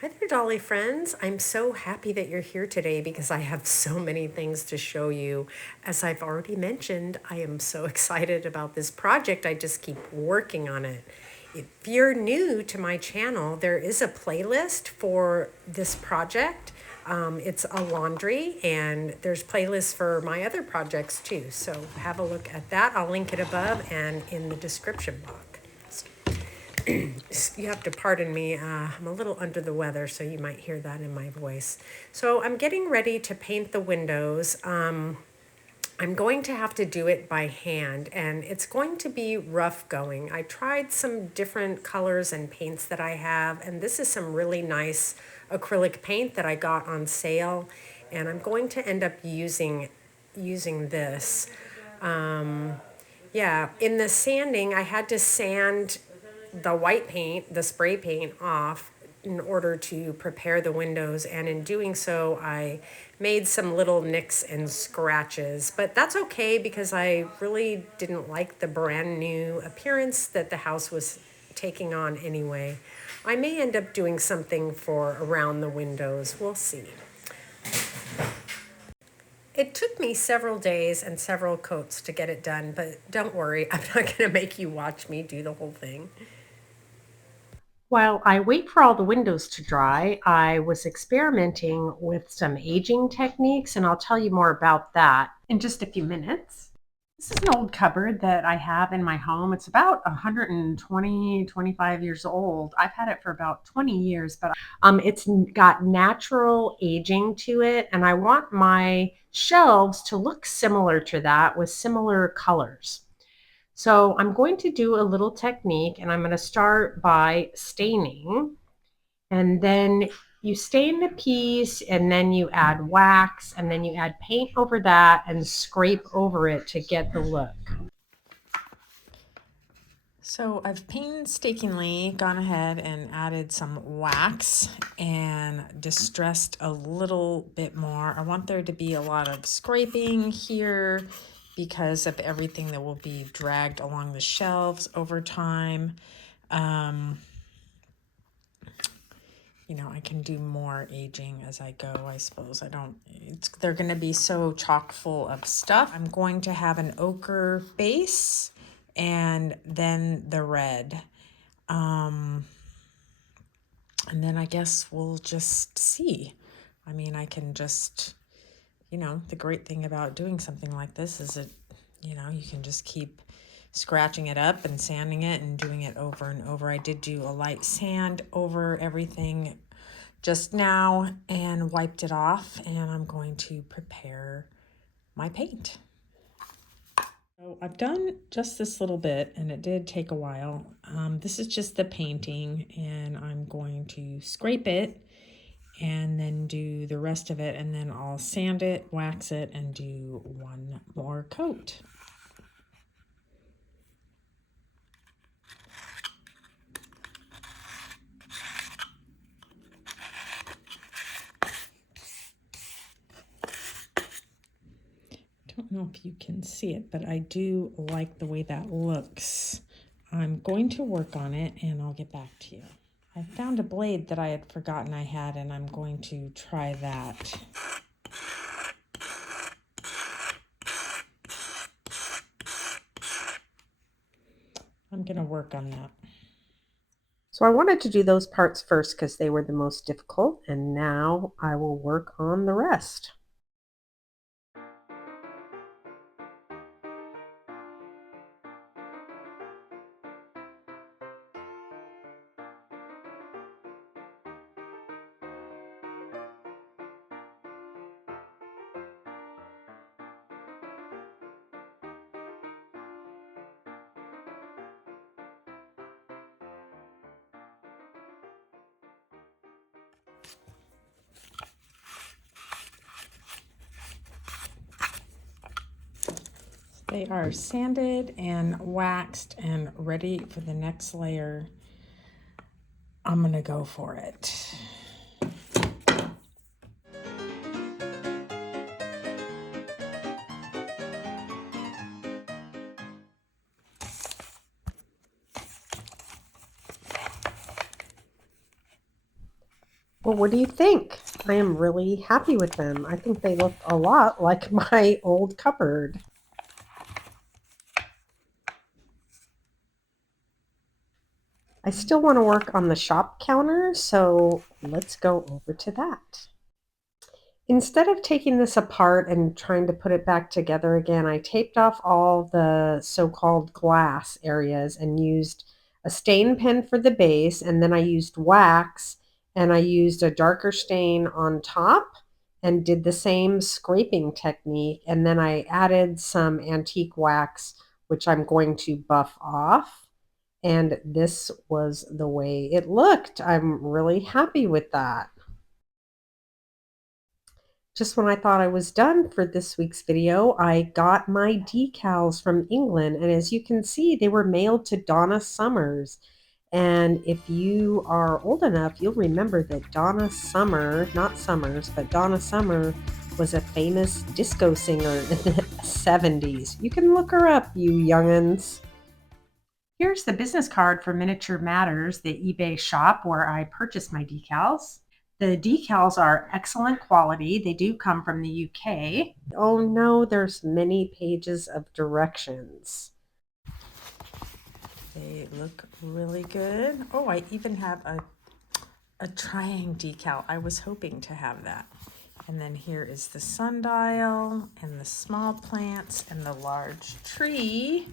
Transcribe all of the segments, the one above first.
Hi there, Dolly friends. I'm so happy that you're here today because I have so many things to show you. As I've already mentioned, I am so excited about this project. I just keep working on it. If you're new to my channel, there is a playlist for this project. It's a laundry, and there's playlists for my other projects too. So have a look at that. I'll link it above and in the description box. You have to pardon me. I'm a little under the weather, so you might hear that in my voice. So I'm getting ready to paint the windows. I'm going to have to do it by hand, and it's going to be rough going. I tried some different colors and paints that I have, and this is some really nice acrylic paint that I got on sale, and I'm going to end up using this. Yeah, in the sanding, I had to sand the white paint, the spray paint off in order to prepare the windows. And in doing so, I made some little nicks and scratches. But that's okay because I really didn't like the brand new appearance that the house was taking on anyway. I may end up doing something for around the windows. We'll see. It took me several days and several coats to get it done, but don't worry, I'm not going to make you watch me do the whole thing. While I wait for all the windows to dry, I was experimenting with some aging techniques, and I'll tell you more about that in just a few minutes. This is an old cupboard that I have in my home. It's about 125 years old. I've had it for about 20 years, but it's got natural aging to it, and I want my shelves to look similar to that with similar colors. So I'm going to do a little technique, and I'm going to start by staining, and then you stain the piece, and then you add wax, and then you add paint over that and scrape over it to get the look. So I've painstakingly gone ahead and added some wax and distressed a little bit more. I want there to be a lot of scraping here because of everything that will be dragged along the shelves over time. I can do more aging as I go, I suppose. They're going to be so chock full of stuff. I'm going to have an ochre base and then the red. And then I guess we'll just see. I can just, the great thing about doing something like this is you can just keep scratching it up and sanding it and doing it over and over. I did do a light sand over everything just now and wiped it off, and I'm going to prepare my paint. So I've done just this little bit, and it did take a while. This is just the painting, and I'm going to scrape it and then do the rest of it, and then I'll sand it, wax it, and do one more coat. Don't know if you can see it, but I do like the way that looks. I'm going to work on it, and I'll get back to you. I found a blade that I had forgotten I had, and I'm going to try that. I'm going to work on that. So I wanted to do those parts first because they were the most difficult, and now I will work on the rest. They are sanded and waxed and ready for the next layer. I'm going to go for it. Well, what do you think? I am really happy with them. I think they look a lot like my old cupboard. I still want to work on the shop counter, so let's go over to that. Instead of taking this apart and trying to put it back together again, I taped off all the so-called glass areas and used a stain pen for the base, and then I used wax and I used a darker stain on top and did the same scraping technique, and then I added some antique wax which I'm going to buff off, and this was the way it looked. I'm really happy with that. Just when I thought I was done for this week's video, I got my decals from England, and as you can see, they were mailed to Donna Summers. And if you are old enough, you'll remember that Donna Summer, not Summers, but Donna Summer was a famous disco singer in the 70s. You can look her up, you young'uns. Here's the business card for Miniature Matters, the eBay shop where I purchased my decals. The decals are excellent quality. They do come from the UK. Oh no, there's many pages of directions. They look really good. Oh, I even have a TRIANG decal. I was hoping to have that. And then here is the sundial and the small plants and the large tree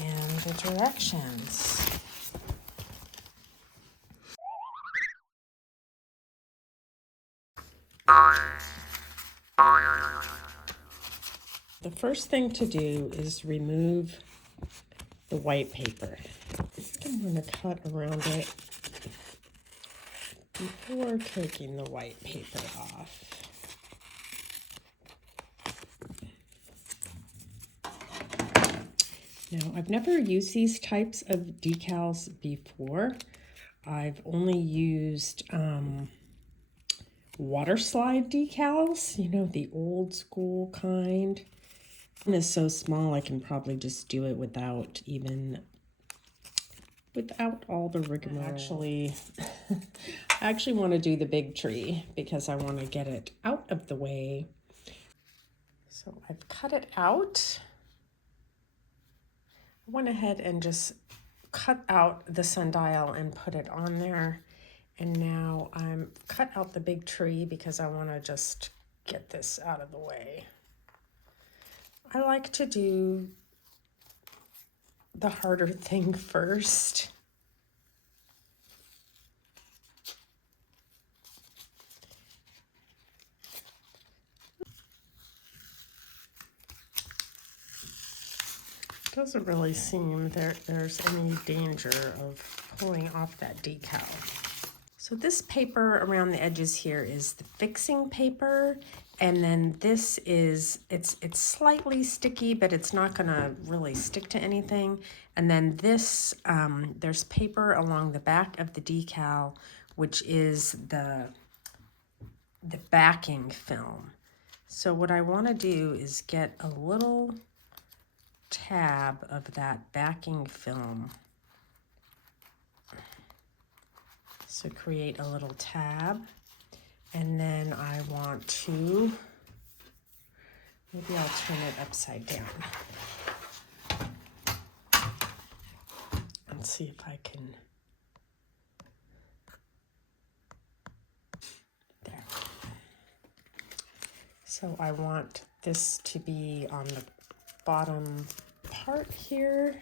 and the directions. The first thing to do is remove the white paper. I'm going to cut around it before taking the white paper off. Now, I've never used these types of decals before. I've only used water slide decals, you know, the old school kind. One is so small I can probably just do it without all the rigmarole. I actually want to do the big tree because I want to get it out of the way. So I've cut it out. I went ahead and just cut out the sundial and put it on there. And now I'm cut out the big tree because I want to just get this out of the way. I like to do the harder thing first. Doesn't really seem there's any danger of pulling off that decal. So this paper around the edges here is the fixing paper, and then this is, it's slightly sticky, but it's not gonna really stick to anything. And then this, there's paper along the back of the decal, which is the backing film. So what I wanna do is get a little tab of that backing film. So create a little tab, and then I want to, maybe I'll turn it upside down and see if I can, there. So I want this to be on the bottom part here.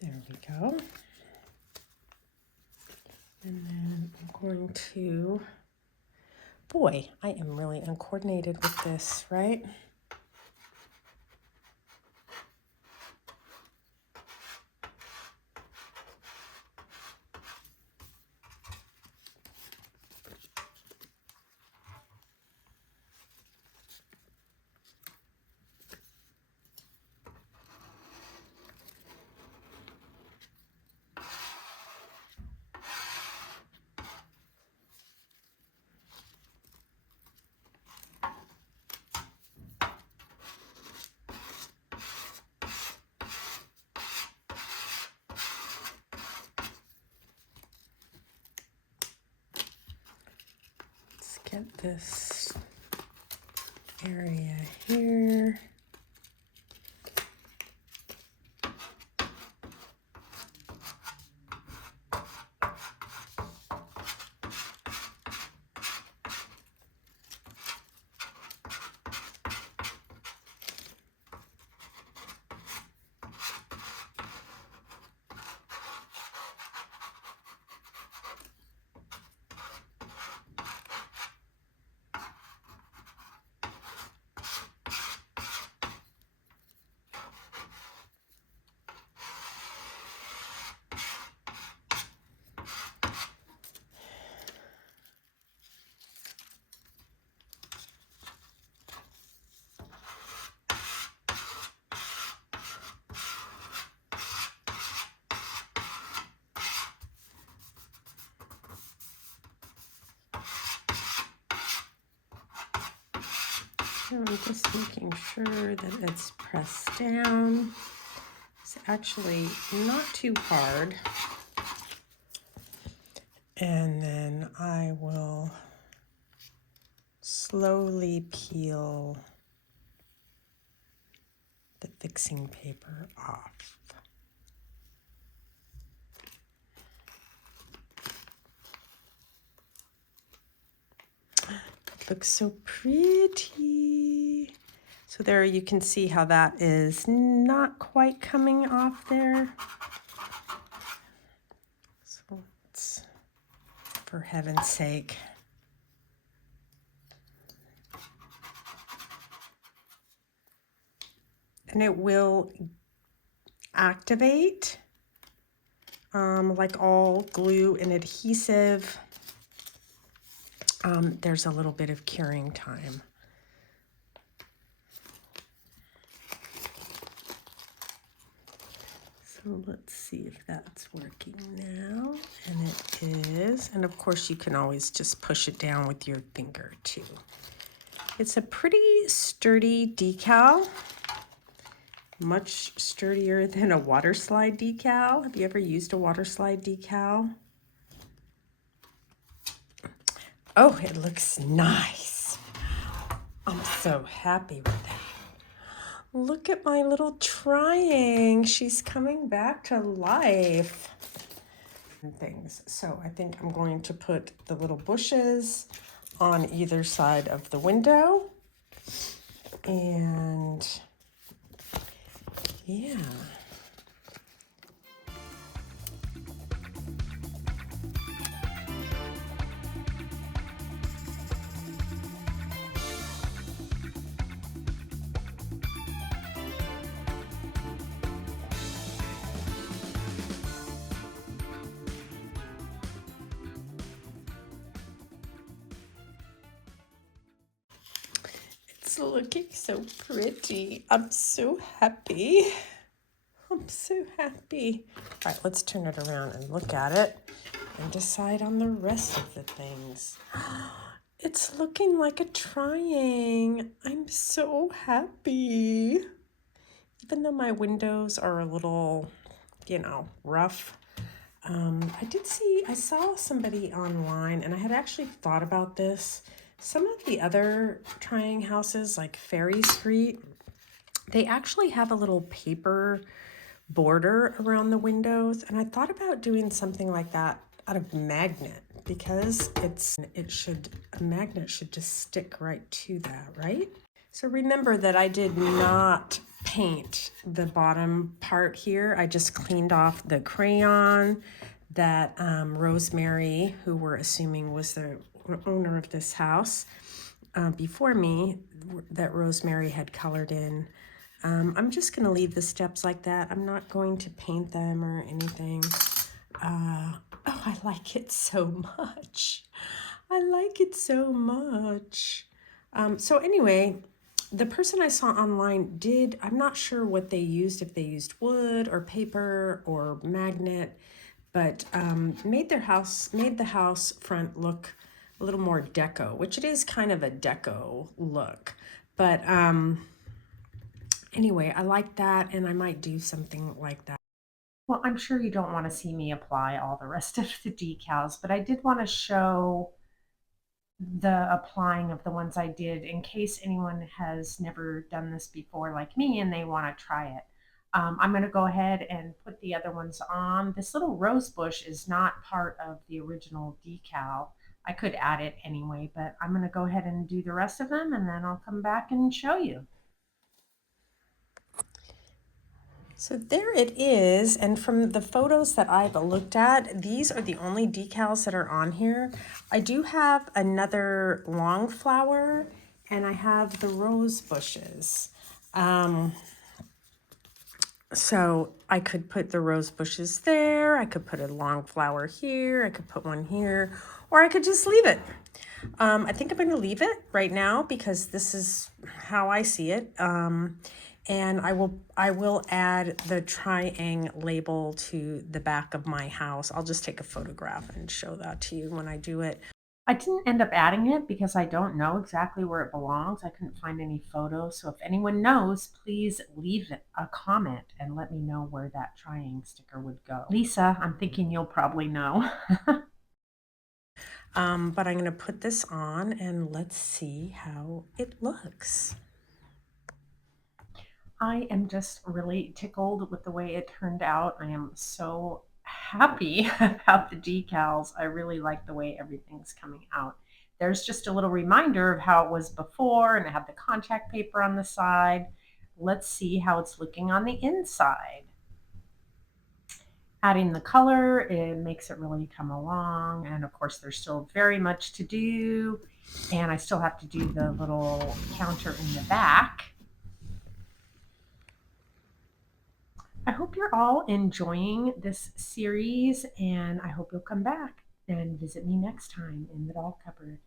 There we go. And then I'm going to, boy, I am really uncoordinated with this, right? get this area here. I'm just making sure that it's pressed down. It's actually not too hard. And then I will slowly peel the fixing paper off. It looks so pretty. So there you can see how that is not quite coming off there. So it's, for heaven's sake. And it will activate like all glue and adhesive. There's a little bit of curing time. So let's see if that's working now. And it is. And of course you can always just push it down with your finger too. It's a pretty sturdy decal. Much sturdier than a water slide decal. Have you ever used a water slide decal? Oh, it looks nice. I'm so happy with that. Look at my little triang. She's coming back to life. And things. So I think I'm going to put the little bushes on either side of the window. And yeah. It's looking so pretty. I'm so happy. I'm so happy. All right, let's turn it around and look at it and decide on the rest of the things. It's looking like a triang. I'm so happy. Even though my windows are a little, you know, rough. I saw somebody online, and I had actually thought about this. Some of the other triang houses, like Ferry Street, they actually have a little paper border around the windows, and I thought about doing something like that out of magnet, because a magnet should just stick right to that, right? So remember that I did not paint the bottom part here. I just cleaned off the crayon that Rosemary, who we're assuming was the owner of this house before me, that Rosemary had colored in. I'm just going to leave the steps like that. I'm not going to paint them or anything. Oh, I like it so much. I like it so much. So anyway, the person I saw online I'm not sure what they used, if they used wood or paper or magnet, but made the house front look a little more deco, which it is kind of a deco look. But anyway, I like that, and I might do something like that. Well, I'm sure you don't want to see me apply all the rest of the decals, but I did want to show the applying of the ones I did in case anyone has never done this before like me and they want to try it. I'm going to go ahead and put the other ones on. This little rose bush is not part of the original decal. I could add it anyway, but I'm going to go ahead and do the rest of them and then I'll come back and show you. So there it is, and from the photos that I've looked at, these are the only decals that are on here. I do have another long flower, and I have the rose bushes. So I could put the rose bushes there, I could put a long flower here, I could put one here, or I could just leave it. I think I'm going to leave it right now because this is how I see it. And I will add the TRIANG label to the back of my house. I'll just take a photograph and show that to you when I do it. I didn't end up adding it because I don't know exactly where it belongs. I couldn't find any photos. So if anyone knows, please leave a comment and let me know where that TRIANG sticker would go. Lisa, I'm thinking you'll probably know. But I'm going to put this on and let's see how it looks. I am just really tickled with the way it turned out. I am so happy about the decals. I really like the way everything's coming out. There's just a little reminder of how it was before, and I have the contact paper on the side. Let's see how it's looking on the inside. Adding the color, it makes it really come along. And of course, there's still very much to do. And I still have to do the little counter in the back. I hope you're all enjoying this series, and I hope you'll come back and visit me next time in the doll cupboard.